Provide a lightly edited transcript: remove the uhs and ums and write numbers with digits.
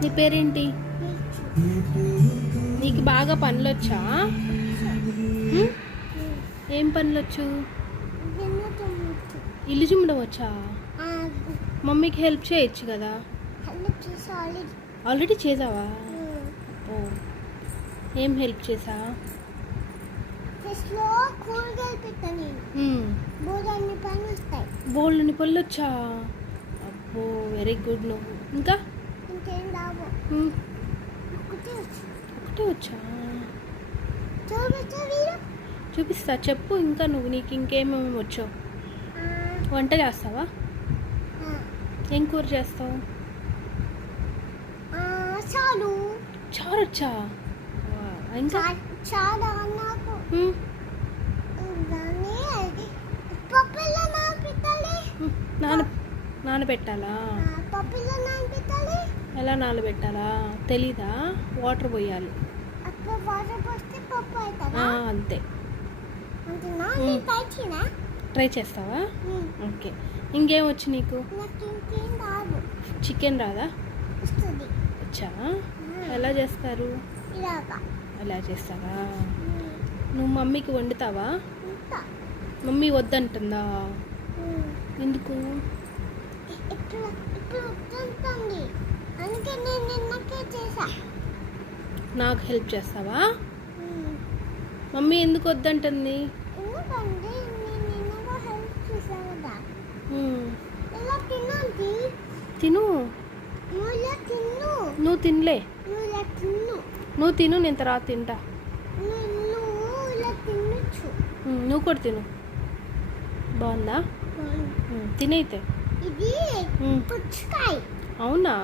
నీ పేరేంటి? నీకు బాగా పనులు వచ్చా? ఏం పనులు వచ్చు? ఇల్లు చిమ్మడం వచ్చా? మమ్మీకి హెల్ప్ చేయొచ్చు కదా. ఆల్రెడీ చేసావా? ఓ, ఏం హెల్ప్ చేసా? బోల్డ్ని పళ్ళు వచ్చా? అబ్బో, వెరీ గుడ్. నువ్వు ఇంకా ఒకటే వచ్చా? చూపిస్తా, చెప్పు. ఇంకా నువ్వు నీకు ఇంకేమేమి వచ్చావు? వంట చేస్తావా? ఏం కూర చేస్తావు? చారు వచ్చా? ఇంకా నానబెట్టాలా? ఎలా నానబెట్టాలా తెలీదా? వాటర్ పోయాలి అంతే. ట్రై చేస్తావా? ఓకే. ఇంకేం వచ్చు నీకు? చికెన్ రాదా? వచ్చా? ఎలా చేస్తారు? ఎలా చేస్తావా? నువ్వు మమ్మీకి వండుతావా? మమ్మీ వద్దంటుందా? ఎందుకు? నాకు హెల్ప్ చేస్తావా? మమ్మీ ఎందుకు వద్దంటుంది? తిను. నువ్వు తినలే. నువ్వు తిను, నేను తర్వాత తింటా. నువ్వు కూడా తిను. బాగుందా? తినైతే. అవునా?